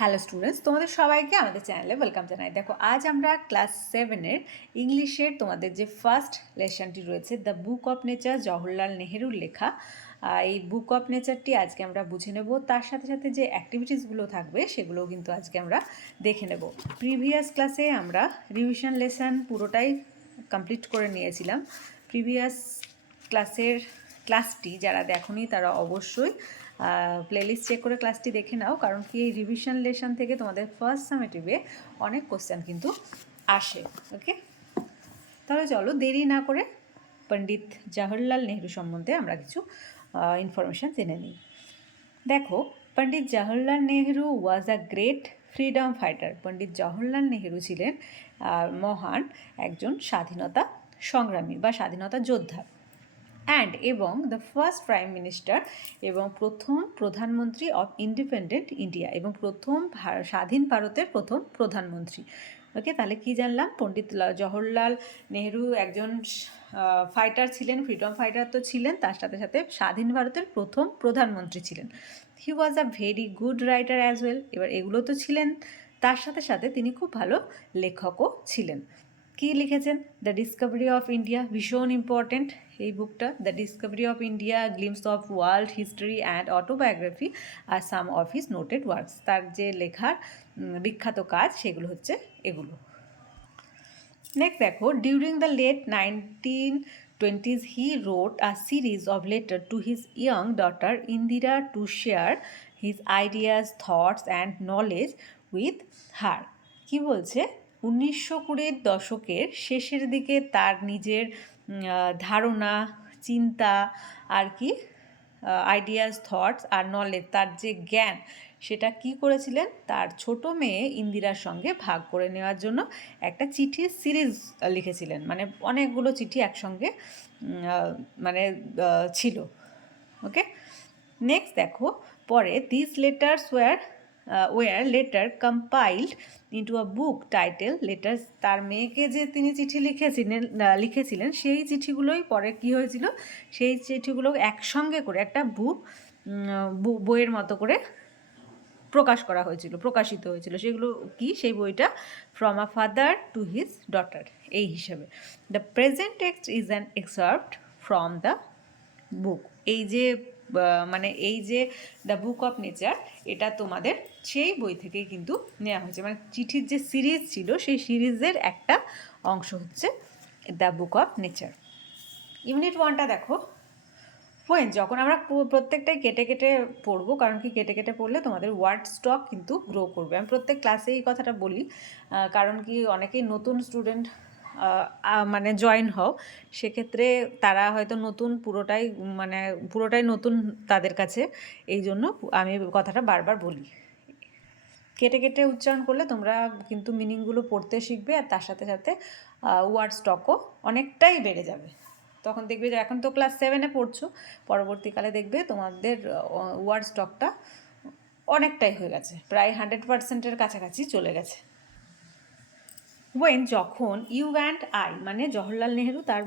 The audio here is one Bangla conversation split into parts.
হ্যালো স্টুডেন্টস তোমাদের সবাইকে আমাদের চ্যানেলে ওয়েলকাম জানাই। দেখো, আজ আমরা ক্লাস সেভেনের ইংলিশের তোমাদের যে ফার্স্ট লেসনটি রয়েছে the book of nature Jawaharlal নেহেরুর লেখা। এই বুক অফ নেচারটি আজকে আমরা বুঝে নেব। তার সাথে সাথে যে অ্যাক্টিভিটিসগুলো থাকবে, সেগুলোও কিন্তু আজকে আমরা দেখে নেব। প্রিভিয়াস ক্লাসে আমরা রিভিশন লেসন পুরোটাই কমপ্লিট করে নিয়েছিলাম। প্রিভিয়াস ক্লাসের ক্লাসটি যারা দেখোনি, তারা অবশ্যই প্লেলিস্ট চেক করে ক্লাসটি দেখে নাও, কারণ কি এই রিভিশন লেশন থেকে তোমাদের ফার্স্ট সামেটিভে অনেক কোশ্চেন কিন্তু আসে ওকে তাহলে চলো দেরি না করে পণ্ডিত জওহরলাল নেহরু সম্বন্ধে আমরা কিছু ইনফরমেশান জেনে নিই। দেখো, Pandit Jawaharlal Nehru was a great freedom fighter Pandit Jawaharlal Nehru ছিলেন মহান একজন স্বাধীনতা সংগ্রামী বা স্বাধীনতা যোদ্ধা। অ্যান্ড এবং দ্য ফার্স্ট প্রাইম মিনিস্টার এবং প্রথম প্রধানমন্ত্রী অফ ইন্ডিপেন্ডেন্ট ইন্ডিয়া এবং প্রথম স্বাধীন ভারতের প্রথম প্রধানমন্ত্রী। ওকে তাহলে কি জানলাম? পণ্ডিত জওহরলাল নেহরু একজন ফাইটার ছিলেন ফ্রিডম ফাইটার তো ছিলেন, তার সাথে সাথে স্বাধীন ভারতের প্রথম প্রধানমন্ত্রী ছিলেন। He was a very good writer as well এবার এগুলো তো ছিলেন। তার সাথে সাথে তিনি খুব ভালো লেখকও ছিলেন। কি লিখেছেন? দ্য ডিসকভারি অফ ইন্ডিয়া ভীষণ ইম্পর্ট্যান্ট এই বুকটা the discovery of India glimpses of world history and autobiography R some of his noted works তার যে লেখার বিখ্যাত কাজ, সেগুলো হচ্ছে এগুলো। নেক্সট দেখো during the late nineteen twenties he wrote a series of letter to his young daughter Indira to share his ideas thoughts and knowledge with her কি বলছে? উনিশশো কুড়ির দশকের শেষের দিকে তার নিজের ধারণা, চিন্তা, আর কি আইডিয়াস থটস আর নলেজ তার যে জ্ঞান, সেটা কি করেছিলেন? তার ছোট মেয়ে ইন্দিরার সঙ্গে ভাগ করে নেওয়ার জন্য একটা চিঠির সিরিজ লিখেছিলেন। মানে অনেকগুলো চিঠি একসঙ্গে মানে ছিল। ওকে নেক্সট দেখো, পরে this letters were were letter compiled into a book title letters তার মেয়েকে যে তিনি চিঠি লিখেছিলেন লিখেছিলেন, সেই চিঠিগুলোই পরে কি হয়েছিল? সেই চিঠিগুলো একসঙ্গে করে একটা বুক বইয়ের মতো করে প্রকাশ করা হয়েছিল, প্রকাশিত হয়েছিল। সেগুলো কি? সেই বইটা from a father to his daughter এই হিসেবে। The present text is an excerpted from the book এই যে মানে এই যে দ্য বুক অফ নেচার এটা তোমাদের সেই বই থেকেই কিন্তু নেওয়া হয়েছে। মানে চিঠির যে সিরিজ ছিল, সেই সিরিজের একটা অংশ হচ্ছে the book of nature unit ওয়ানটা দেখো। হোয়েন যখন আমরা প্রত্যেকটাই কেটে কেটে পড়ব, কারণ কি কেটে কেটে পড়লে তোমাদের ওয়ার্ড স্টক কিন্তু গ্রো করবে। আমি প্রত্যেক ক্লাসে এই কথাটা বলি কারণ কি অনেকেই নতুন স্টুডেন্ট মানে জয়েন হও। সেক্ষেত্রে তারা হয়তো নতুন পুরোটাই মানে পুরোটাই নতুন তাদের কাছে। এই জন্য আমি কথাটা বারবার বলি। কেটে কেটে উচ্চারণ করলে তোমরা কিন্তু মিনিংগুলো পড়তে শিখবে আর তার সাথে সাথে ওয়ার্ড স্টকও অনেকটাই বেড়ে যাবে। তখন দেখবে যে এখন তো ক্লাস সেভেনে পড়ছো, পরবর্তীকালে দেখবে তোমাদের ওয়ার্ড স্টকটা অনেকটাই হয়ে গেছে। প্রায় হান্ড্রেড পার্সেন্টের কাছাকাছি চলে গেছে। ওয়েন যখন ইউ অ্যান্ড আই মানে জওহরলাল নেহেরু তার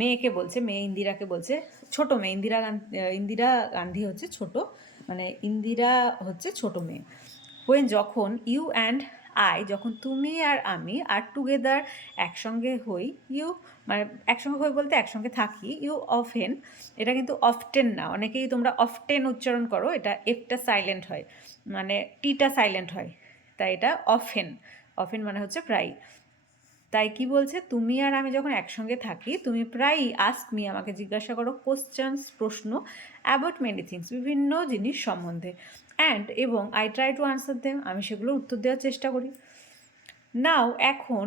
মেয়েকে বলছে, মেয়ে ইন্দিরাকে বলছে, ছোট মেয়ে, ইন্দিরা গান্ধী ইন্দিরা গান্ধী হচ্ছে ছোট মানে ইন্দিরা হচ্ছে ছোট মেয়ে। ওয়েন যখন ইউ অ্যান্ড আই যখন তুমি আর আমি আর টুগেদার একসঙ্গে হই ইউ মানে একসঙ্গে হই বলতে একসঙ্গে থাকি ইউ অফেন এটা কিন্তু অফটেন না, অনেকেই তোমরা অফটেন উচ্চারণ করো, এটা এফটা সাইলেন্ট হয় মানে টিটা সাইলেন্ট হয়, তাই এটা অফেন অফেন মানে হচ্ছে প্রায় তাই কি বলছে? তুমি আর আমি যখন একসঙ্গে থাকি, তুমি প্রায়ই আস্ক মি আমাকে জিজ্ঞাসা করো কোশ্চেন্স প্রশ্ন অ্যাবাউট মেনি থিংস বিভিন্ন জিনিস সম্বন্ধে। অ্যান্ড এবং I try to answer them আমি সেগুলোর উত্তর দেওয়ার চেষ্টা করি। নাও এখন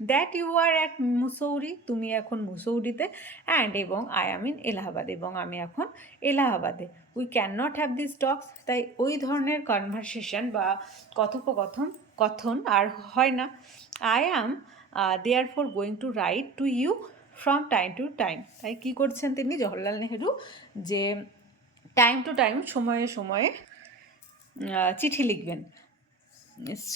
that you are at Mussoorie তুমি এখন মুসৌরিতে অ্যান্ড এবং আই আম ইন এলাহাবাদ এবং আমি এখন এলাহাবাদে we can not have this talks তাই ওই ধরনের কনভারসেশন বা কথোপকথন কথন আর হয় না। I am therefore going to write to you from time to time তাই কী করছেন তিনি? জওহরলাল নেহেরু, যে টাইম টু টাইম সময়ে সময়ে চিঠি লিখবেন।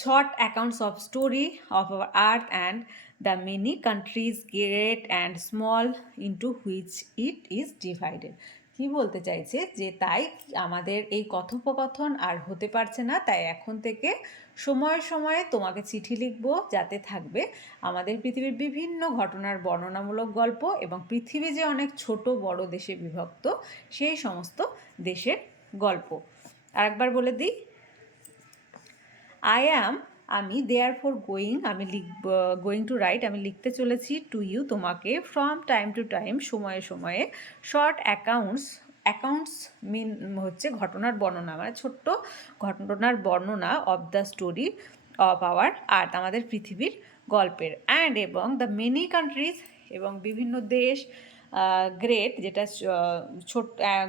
Short accounts of story of our earth and the many countries, great and small, into which it is divided কি বলতে চাইছে? যে তাই আমাদের এই কথোপকথন আর হতে পারছে না, তাই এখন থেকে সময়ে সময়ে তোমাকে চিঠি লিখব, যাতে থাকবে আমাদের পৃথিবীর বিভিন্ন ঘটনার বর্ণনামূলক গল্প এবং পৃথিবী যে অনেক ছোট, বড় দেশে বিভক্ত, সেই সমস্ত দেশের গল্প। আরেকবার বলে দিই আই অ্যাম আমি দেয়ার ফর গোয়িং আমি লিখব গোয়িং টু রাইট আমি লিখতে চলেছি টু ইউ তোমাকে ফ্রম টাইম টু টাইম সময়ে সময়ে শর্ট অ্যাকাউন্টস অ্যাকাউন্টস মিন হচ্ছে ঘটনার বর্ণনা। মানে ছোট্ট ঘটনার বর্ণনা of the story of our earth আমাদের পৃথিবীর গল্পের। অ্যান্ড এবং দ্য মেনি কান্ট্রিজ এবং বিভিন্ন দেশ গ্রেট যেটা ছোট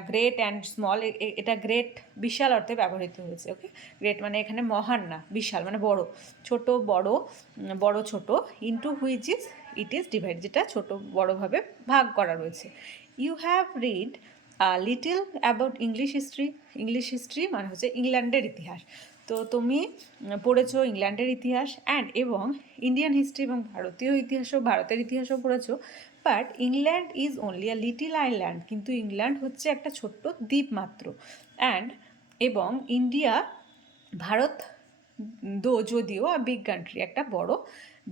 গ্রেট অ্যান্ড স্মল এটা গ্রেট বিশাল অর্থে ব্যবহৃত হয়েছে ওকে গ্রেট মানে এখানে মহান না, বিশাল মানে বড়। ছোট, বড় বড়, ছোট into which is it is divide যেটা ছোট বড়ভাবে ভাগ করা রয়েছে। You have read little about English history English history মানে হচ্ছে ইংল্যান্ডের ইতিহাস। তো তুমি পড়েছো ইংল্যান্ডের ইতিহাস অ্যান্ড এবং ইন্ডিয়ান হিস্ট্রি এবং ভারতীয় ইতিহাসও, ভারতের ইতিহাসও পড়েছো। But England is only a little island কিন্তু ইংল্যান্ড হচ্ছে একটা ছোট্ট দ্বীপ মাত্র। অ্যান্ড এবং ইন্ডিয়া ভারত দো, যদিও আ বিগ কান্ট্রি একটা বড়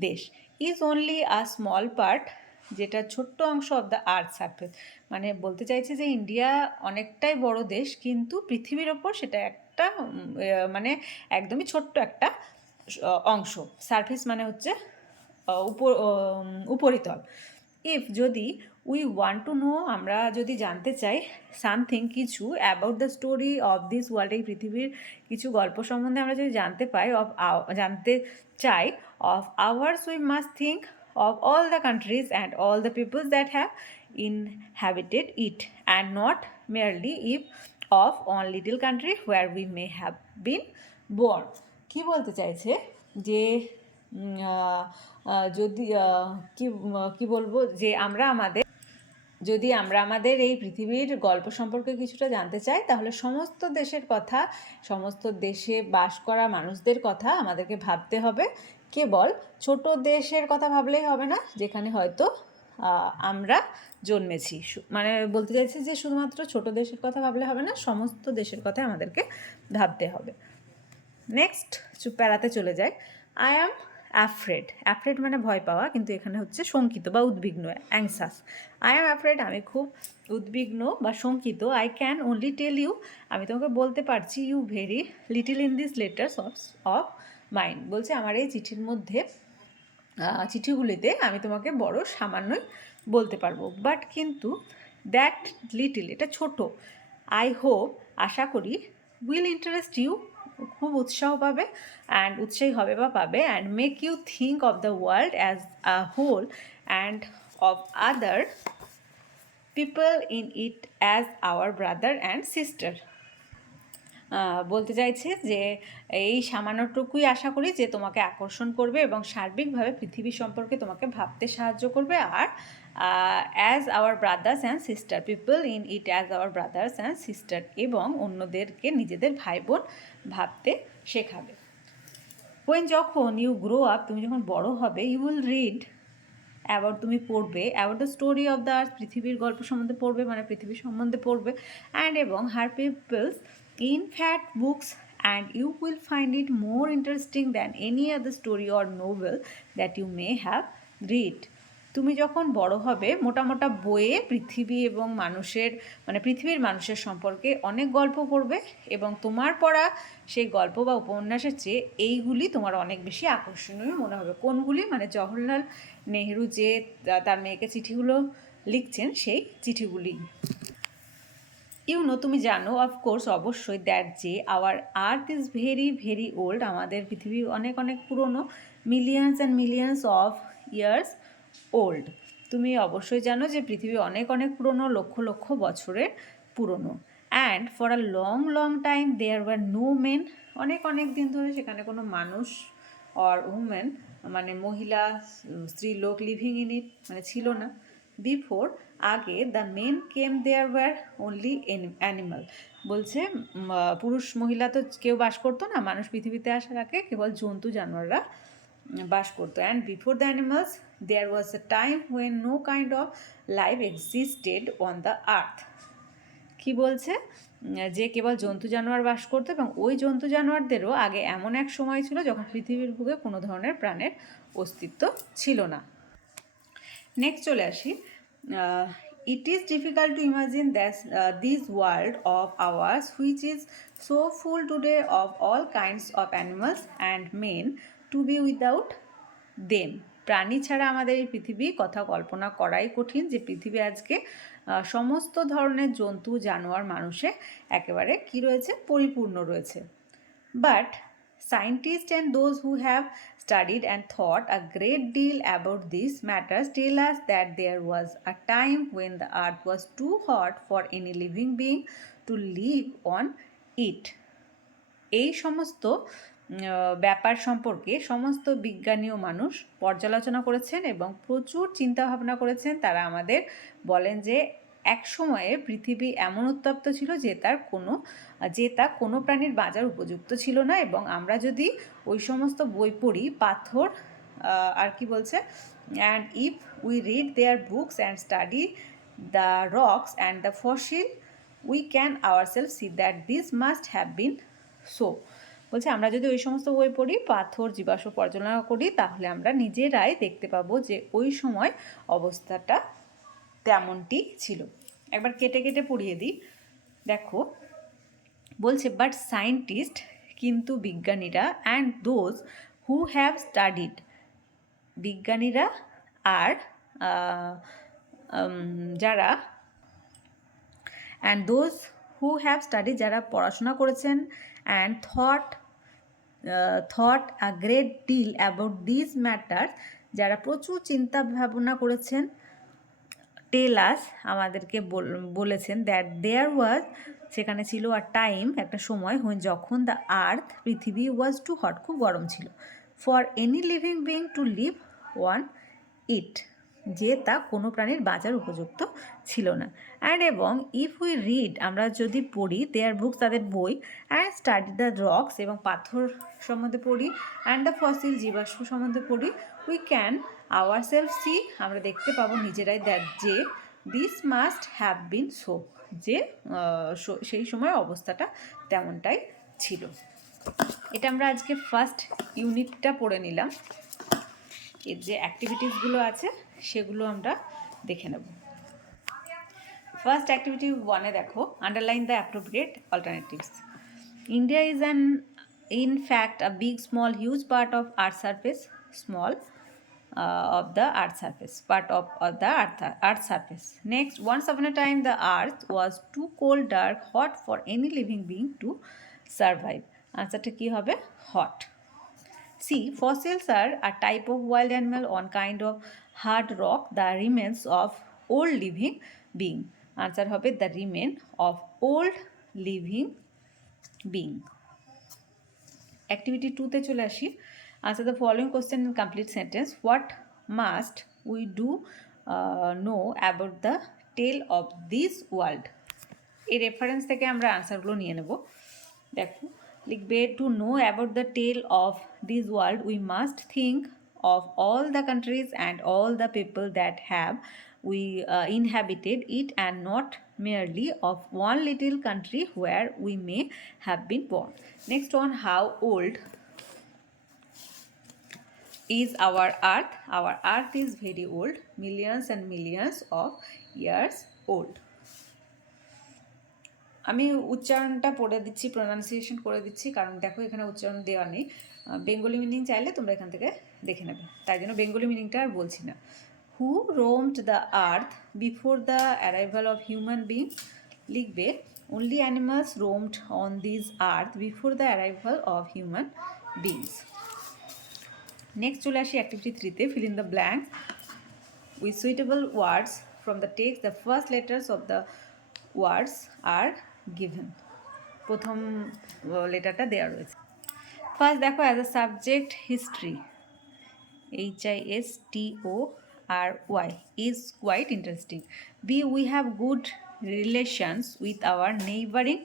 দেশ। Is only a small part যেটা ছোট্ট অংশ অফ দ্য আর্থ সার্ফেস মানে বলতে চাইছে যে ইন্ডিয়া অনেকটাই বড় দেশ, কিন্তু পৃথিবীর ওপর সেটা একটা মানে একদমই ছোট্ট একটা অংশ। সারফেস মানে হচ্ছে উপর উপরিতল। ইফ যদি উই ওয়ান্ট টু নো আমরা যদি জানতে চাই সামথিং কিছু about the story of this world এই পৃথিবীর কিছু গল্প সম্বন্ধে আমরা যদি জানতে পাই অফ জানতে চাই of ours we must think of all the countries and all the peoples that have inhabited it, and not merely if of one little country where we may have been born. কি বলতে চাইছে? যে যদি কি কি বলব? যে আমরা আমাদের, যদি আমরা আমাদের এই পৃথিবীর গল্প সম্পর্কে কিছুটা জানতে চাই, তাহলে সমস্ত দেশের কথা, সমস্ত দেশে বাস করা মানুষদের কথা আমাদেরকে ভাবতে হবে। কেবল ছোট দেশের কথা ভাবলেই হবে না, যেখানে হয়তো আমরা জন্মেছি। মানে বলতে চাইছি যে শুধুমাত্র ছোট দেশের কথা ভাবলে হবে না, সমস্ত দেশের কথা আমাদেরকে ভাবতে হবে। নেক্সট প্যারাতে চলে যায় আই অ্যাম অ্যাফ্রেড অ্যাফ্রেড মানে ভয় পাওয়া, কিন্তু এখানে হচ্ছে শঙ্কিত বা উদ্বিগ্ন অ্যাংসাস আই অ্যাম অ্যাফ্রেড আমি খুব উদ্বিগ্ন বা শঙ্কিত। I can only tell you আমি তোমাকে বলতে পারছি you very little in this letters of of mind বলছে, আমার এই চিঠির মধ্যে চিঠিগুলিতে আমি তোমাকে বড় সামান্যই বলতে পারব। বাট কিন্তু দ্যাট লিটিল এটা ছোট আই হোপ আশা করি উইল ইন্টারেস্ট ইউ খুব উৎসাহ পাবে অ্যান্ড উৎসাহী হবে বা পাবে and make you think of the world as a whole and of other people in it as our brother and sister বলতে চাইছে যে এই সামান্যটুকুই আশা করি যে তোমাকে আকর্ষণ করবে এবং সার্বিকভাবে পৃথিবী সম্পর্কে তোমাকে ভাবতে সাহায্য করবে। আর as our brothers and sister people in it as our brothers and sister এবং অন্যদেরকে নিজেদের ভাই বোন ভাবতে শেখাবে। ওয়েন যখন ইউ গ্রো আপ তুমি যখন বড় হবে ইউ উইল রিড অ্যাবাউট তুমি পড়বে about the story of the earth পৃথিবীর গল্প সম্বন্ধে পড়বে মানে পৃথিবীর সম্বন্ধে পড়বে। অ্যান্ড এবং her peoples in fat books and you will find it more interesting than any other story or novel that you may have read তুমি যখন বড় হবে, মোটা মোটা বইয়ে পৃথিবী এবং মানুষের মানে পৃথিবীর মানুষের সম্পর্কে অনেক গল্প পড়বে এবং তোমার পড়া সেই গল্প বা উপন্যাসের চেয়ে এইগুলি তোমার অনেক বেশি আকর্ষণীয় মনে হবে। কোনগুলি? মানে জওহরলাল নেহরু যে তার মেয়েকে চিঠিগুলো লিখছেন সেই চিঠিগুলি। ইউ নো তুমি জানো অফকোর্স অবশ্যই দ্যাট যে our earth is very very old আমাদের পৃথিবী অনেক অনেক পুরনো millions and millions of years old তুমি অবশ্যই জানো যে পৃথিবী অনেক অনেক পুরনো, লক্ষ লক্ষ বছরের পুরনো. And for a long long time there were no men অনেক অনেক দিন ধরে সেখানে কোনো মানুষ অর উমেন মানে মহিলা স্ত্রী লোক লিভিং ইন ইট মানে ছিল না বিফোর আগে the men came there were only animal বলছে পুরুষ মহিলা তো কেউ বাস করতো না, মানুষ পৃথিবীতে আসার আগে কেবল জন্তু জানোয়াররা বাস করতো। And before the animals there was a time when no kind of life existed on the earth কি বলছে? যে কেবল জন্তু জানোয়ার বাস করতো এবং ওই জন্তু জানোয়ারদেরও আগে এমন এক সময় ছিল যখন পৃথিবীর বুকে কোনো ধরনের প্রাণের অস্তিত্ব ছিল না। নেক্সট চলে আসি। It is difficult to imagine that this world of ours which is so full today of all kinds of animals and men to be without them প্রাণী ছাড়া আমাদের এই পৃথিবী কথা কল্পনা করাই কঠিন যে পৃথিবী আজকে সমস্ত ধরনের জন্তু, জানোয়ার, মানুষে একেবারে কি রয়েছে? পরিপূর্ণ রয়েছে। But scientists and those who have studied and thought a great deal about these matters tell us that there was a time when the earth was too hot for any living being to live on it. এই সমস্ত ব্যাপার সম্পর্কে সমস্ত বিজ্ঞানী ও মানুষ পর্যালোচনা করেছেন এবং প্রচুর চিন্তা ভাবনা করেছেন তারা আমাদের বলেন যে এক সময়ে পৃথিবী এমন উত্তপ্ত ছিল যে তার কোনো, যে তা কোনো প্রাণীর বাজার উপযুক্ত ছিল না এবং আমরা যদি ওই সমস্ত বই পড়ি, পাথর আর কি বলছে? And if we read their books and study the rocks and the fossil we can our self see that this must have been so বলছে, আমরা যদি ওই সমস্ত বই পড়ি, পাথর, জীবাশ্ম পর্যালোচনা করি, তাহলে আমরা নিজেরাই দেখতে পাবো যে ওই সময় অবস্থাটা তেমনটি ছিল। একবার কেটে কেটে পড়িয়ে দিই। দেখো, বলছে বাট সায়েন্টিস্ট কিন্তু বিজ্ঞানীরা and those who have studied বিজ্ঞানীরা আর যারা and those who have study যারা পড়াশোনা করেছেন and thought thought a great deal about this matter যারা প্রচুর চিন্তা ভাবনা করেছেন টেলাস আমাদেরকে বল- বলেছেন দ্যাট দেয়ার ওয়াজ সেখানে ছিল আর টাইম একটা সময় যখন দ্য আর্থ পৃথিবী ওয়াজ টু হট খুব গরম ছিল। For any living being to live on it যে তা কোনো প্রাণীর বাঁচার উপযুক্ত ছিল না। অ্যান্ড এবং ইফ উই রিড আমরা যদি পড়ি দেয়ার বুক তাদের বই অ্যান্ড স্টাডি দ্য রক্স এবং পাথর সম্বন্ধে পড়ি অ্যান্ড দ্য ফসিল জীবাশ্ম সম্বন্ধে পড়ি we can our self see আমরা দেখতে পাবো নিজেরাই দ্যাট যে this must have been so যে সেই সময় অবস্থাটা তেমনটাই ছিল। এটা আমরা আজকে ফার্স্ট ইউনিটটা পড়ে নিলাম। এর যে অ্যাক্টিভিটিসগুলো আছে, সেগুলো আমরা দেখে নেব। ফার্স্ট অ্যাক্টিভিটি ওয়ানে দেখো underline the appropriate alternatives India is an in fact a big small huge part of earth surface small uh, of the earth surface part of, of the earth, earth surface next once upon a time the earth was too cold dark hot for any living being to survive আনসারটা কি হবে hot C. Fossils are a type of wild animal on kind of hard rock, the remains of old living being. Answer হবে the remain of old living being. Activity 2 তে চলে আসি answer the following question in complete sentence what must we do uh, know about the tale of this world এই রেফারেন্স থেকে আমরা আনসারগুলো নিয়ে নেব দেখো লিখবে to know about the tale of this world we must think of all the countries and all the people that have we uh, inhabited it and not merely of one little country where we may have been born next one how old is our earth. Our earth is very old. Millions and millions of years old. আমি উচ্চারণটা পড়ে দিচ্ছি প্রোনাউন্সিয়েশন করে দিচ্ছি, কারণ দেখো এখানে উচ্চারণ দেওয়া নেই। বেঙ্গলি মিনিং চাইলে তোমরা এখান থেকে দেখে নেবে। তাই জন্য বেঙ্গলি মিনিংটা আর বলছি না। Who roamed the earth before the arrival of human being লিখবে only animals roamed on this earth before the arrival of human beings next চলে আসি অ্যাক্টিভিটি থ্রিতে fill in the blank with suitable words from the text. The first letters of the words are given প্রথম লেটারটা দেওয়া রয়েছে। ফার্স্ট দেখো as a subject history H I S T O R Y is quite interesting be we have good relations with our neighbouring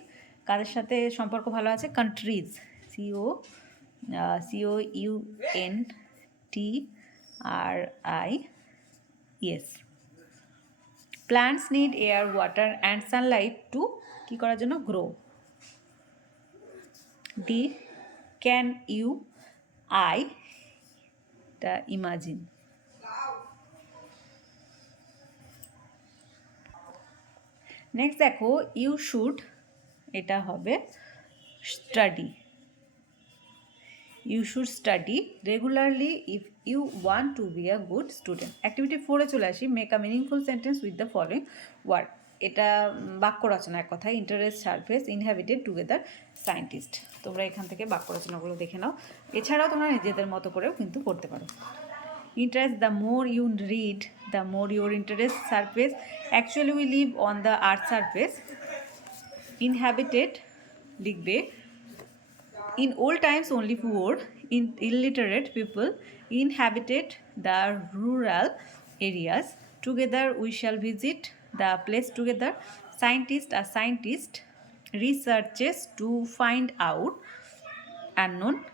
কাদের সাথে সম্পর্ক ভালো আছে? Countries C O C O U N T R I Yes. Plants need air, water, and sunlight to কি করার জন্য? Grow D can you I টা ইমাজিন নেক্সট দেখো ইউ শুড এটা হবে study you should study regularly if you want to be a good student activity ফোরে চলে আসি। Make a meaningful sentence with the following word এটা বাক্য রচনা এক কথায়। Interest surface inhabited together scientist তোমরা এখান থেকে বাক্য রচনাগুলো দেখে নাও। এছাড়াও তোমরা নিজেদের মতো করেও কিন্তু করতে পারো। Interest the more you read the more your interest surface. Actually we live on the earth surface. Inhabited লিখবে in old times only poor in illiterate people inhabited the rural areas together we shall visit the place together scientist a scientist researches to find out unknown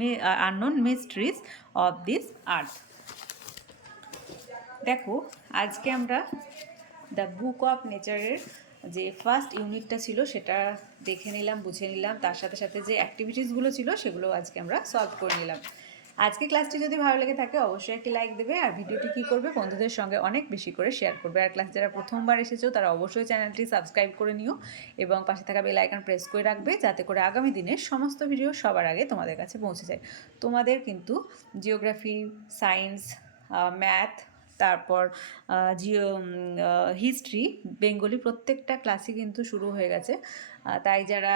uh, unknown mysteries of this earth দেখো আজকে আমরা দ্য বুক অফ নেচারের যে ফার্স্ট ইউনিটটা ছিল সেটা দেখে নিলাম, বুঝে নিলাম। তার সাথে সাথে যে অ্যাক্টিভিটিসগুলো ছিল সেগুলো আজকে আমরা সলভ করে নিলাম। আজকে ক্লাসটি যদি ভালো লেগে থাকে, অবশ্যই একটি লাইক দেবে। আর ভিডিওটি কী করবে, বন্ধুদের সঙ্গে অনেক বেশি করে শেয়ার করবে। আর ক্লাস যারা প্রথমবার এসেছ, তারা অবশ্যই চ্যানেলটি সাবস্ক্রাইব করে নিও এবং পাশে থাকা বেল আইকন প্রেস করে রাখবে, যাতে করে আগামী দিনে সমস্ত ভিডিও সবার আগে তোমাদের কাছে পৌঁছে যায়। তোমাদের কিন্তু জিওগ্রাফি সায়েন্স ম্যাথ তারপর জিও হিস্ট্রি বেঙ্গলি প্রত্যেকটা ক্লাসই কিন্তু শুরু হয়ে গেছে। তাই যারা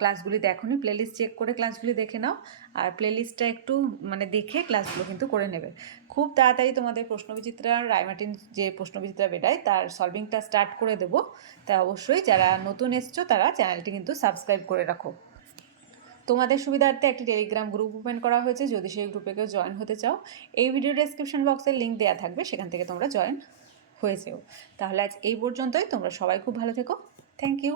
ক্লাসগুলি দেখোনি প্লেলিস্ট চেক করে ক্লাসগুলি দেখে নাও। আর প্লেলিস্টটা একটু মানে দেখে ক্লাসগুলো কিন্তু করে নেবে। খুব তাড়াতাড়ি তোমাদের প্রশ্নবিচিত্রা, রায়মার্টিন যে প্রশ্নবিচিত্রা বেটায়, তার সলভিংটা স্টার্ট করে দেবো। তাই অবশ্যই যারা নতুন এসছো, তারা চ্যানেলটি কিন্তু সাবস্ক্রাইব করে রাখো। তোমাদের সুবিধার্থে একটি টেলিগ্রাম গ্রুপ ওপেন করা হয়েছে, যদি সেই গ্রুপে কেউ জয়েন হতে চাও। এই ভিডিও ডেসক্রিপশন বক্সের লিঙ্ক দেওয়া থাকবে, সেখান থেকে তোমরা জয়েন হয়ে যেও তাহলে আজ এই পর্যন্তই, তোমরা সবাই খুব ভালো থেকো। Thank you